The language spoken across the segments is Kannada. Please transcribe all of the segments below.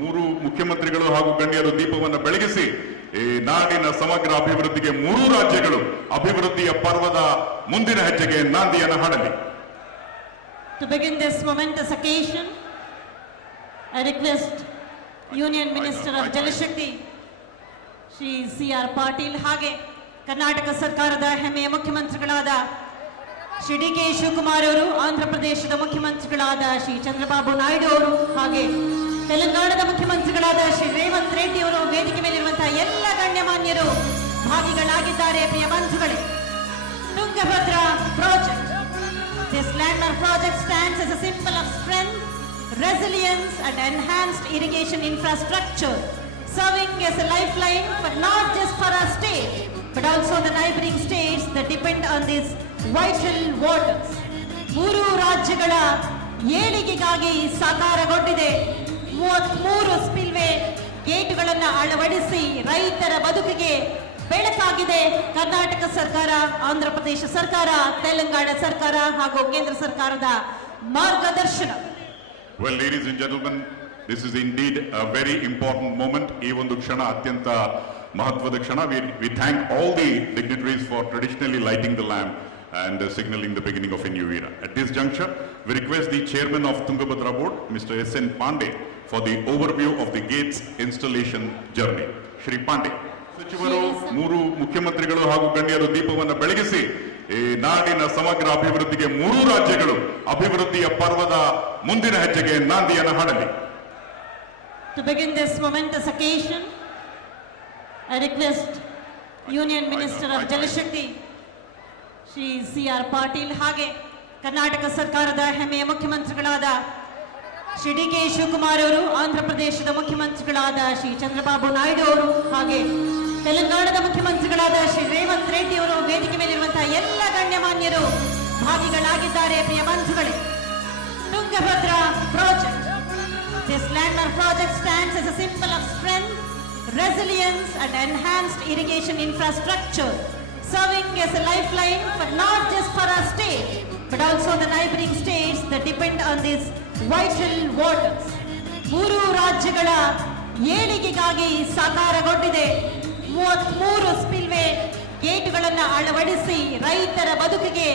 ಮೂರು ಮುಖ್ಯಮಂತ್ರಿಗಳು ಹಾಗೂ ಗಣ್ಯರು ದೀಪವನ್ನು ಬೆಳಗಿಸಿ ಈ ನಾಡಿನ ಸಮಗ್ರ ಅಭಿವೃದ್ಧಿಗೆ ಮೂರು ರಾಜ್ಯಗಳು ಅಭಿವೃದ್ಧಿಯ ಪರ್ವದ ಮುಂದಿನ ಹೆಜ್ಜೆಗೆ ನಾಂದಿಯನ್ನು ಹಾಡಲಿ. To begin this momentous occasion, I request Union Minister of Jal Shakti, Shri C.R. Patil ಹಾಗೆ ಕರ್ನಾಟಕ ಸರ್ಕಾರದ ಹೆಮ್ಮೆಯ ಮುಖ್ಯಮಂತ್ರಿಗಳಾದ ಶ್ರೀ ಡಿ ಕೆ ಶಿವಕುಮಾರ್ ಅವರು, ಆಂಧ್ರ ಪ್ರದೇಶದ ಮುಖ್ಯಮಂತ್ರಿಗಳಾದ ಶ್ರೀ ಚಂದ್ರಬಾಬು ನಾಯ್ಡು ಅವರು ಹಾಗೆ ತೆಲಂಗಾಣದ ಮುಖ್ಯಮಂತ್ರಿಗಳಾದ ಶ್ರೀ ರೇವಂತ್ ರೆಡ್ಡಿ ಅವರು ವೇದಿಕೆ ಮೇಲಿರುವಂತಹ ಎಲ್ಲ ಗಣ್ಯಮಾನ್ಯರು ಭಾಗಿಗಳಾಗಿದ್ದಾರೆ. ಪ್ರಿಯ ಬಂಧುಗಳೇ, Tungabhadra project, this landmark project stands as a symbol of strength, resilience and enhanced irrigation infrastructure, serving as a lifeline but not just for our state but also the neighboring states that depend on these vital waters. ಮೂರು ರಾಜ್ಯಗಳ ಏಳಿಗೆಗಾಗಿ ಸಾಕಾರಗೊಂಡಿದೆ. 33 ಸ್ಪಿಲ್ವೇ ಗೇಟ್ಗಳನ್ನು ಅಳವಡಿಸಿ ರೈತರ ಬದುಕಿಗೆ ಬೆಳಕಾಗಿದೆ ಕರ್ನಾಟಕ ಸರ್ಕಾರ, ಆಂಧ್ರ ಪ್ರದೇಶ ಸರ್ಕಾರ, ತೆಲಂಗಾಣ ಸರ್ಕಾರ ಹಾಗೂ ಕೇಂದ್ರ ಸರ್ಕಾರದ ಮಾರ್ಗದರ್ಶನ. Well, ladies and gentlemen, this is indeed a very important moment. ಈ ಒಂದು ಕ್ಷಣ ಅತ್ಯಂತ ಮಹತ್ವದ ಕ್ಷಣ. We thank all the dignitaries for traditionally lighting the lamp and signaling the beginning of a new era. At this juncture, we request the chairman of Tungabhadra board, Mr. S.N. Pandey, for the overview of the gates installation journey. Shri Pandey. ಸಚಿವರು, ಮೂರು ಮುಖ್ಯಮಂತ್ರಿಗಳು ಹಾಗೂ ಗಣ್ಯರು ದೀಪವನ್ನು ಬೆಳಗಿಸಿ ಈ ನಾಡಿನ ಸಮಗ್ರ ಅಭಿವೃದ್ಧಿಗೆ ಮೂರು ರಾಜ್ಯಗಳು ಅಭಿವೃದ್ಧಿಯ ಪರ್ವದ ಮುಂದಿನ ಹೆಜ್ಜೆಗೆ ನಾಂದಿಯನ್ನು ಹಾಡಲಿ. To begin this momentous occasion, I request Union Minister of Jal Shakti, Shri C.R. Patil ಹಾಗೆ ಕರ್ನಾಟಕ ಸರ್ಕಾರದ ಹೆಮ್ಮೆಯ ಮುಖ್ಯಮಂತ್ರಿಗಳಾದ ಶ್ರೀ ಡಿ ಕೆ ಶಿವಕುಮಾರ್ ಅವರು, ಆಂಧ್ರ ಪ್ರದೇಶದ ಮುಖ್ಯಮಂತ್ರಿಗಳಾದ ಶ್ರೀ ಚಂದ್ರಬಾಬು ನಾಯ್ಡು ಅವರು ಹಾಗೆ ತೆಲಂಗಾಣದ ಮುಖ್ಯಮಂತ್ರಿಗಳಾದ ಶ್ರೀ ರೇವಂತ್ ರೆಡ್ಡಿ ಅವರು ವೇದಿಕೆ ಮೇಲಿರುವಂತಹ ಎಲ್ಲ ಗಣ್ಯಮಾನ್ಯರು ಭಾಗಿಗಳಾಗಿದ್ದಾರೆ. ಪ್ರಿಯ ಬಂಧುಗಳೇ, Tungabhadra project, this landmark project stands as a symbol of strength, resilience and enhanced irrigation infrastructure, serving as a lifeline but not just for our state but also the neighboring states that depend on these vital waters. ಮೂರು ರಾಜ್ಯಗಳ ಏಳಿಗೆಗಾಗಿ ಸಾಕಾರಗೊಂಡಿದೆ. 33 ಸ್ಪಿಲ್ವೇ ಗೇಟ್ಗಳನ್ನು ಅಳವಡಿಸಿ ರೈತರ ಬದುಕಿಗೆ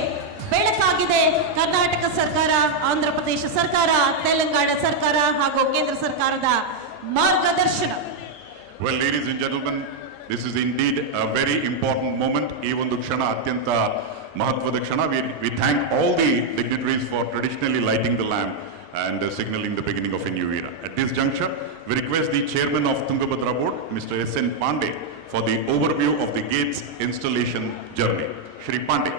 ಬೆಳಕಾಗಿದೆ ಕರ್ನಾಟಕ ಸರ್ಕಾರ, ಆಂಧ್ರ ಪ್ರದೇಶ ಸರ್ಕಾರ, ತೆಲಂಗಾಣ ಸರ್ಕಾರ ಹಾಗೂ ಕೇಂದ್ರ ಸರ್ಕಾರದ ಮಾರ್ಗದರ್ಶನ. Well, ladies and gentlemen, this is indeed a very important moment. ಈ ಒಂದು ಕ್ಷಣ ಅತ್ಯಂತ ಮಹತ್ವದ ಕ್ಷಣ. We thank all the dignitaries for traditionally lighting the lamp and signaling the beginning of a new era. At this juncture, we request the chairman of Tungabhadra board, Mr. S.N. Pandey, for the overview of the gates installation journey. Shri Pandey.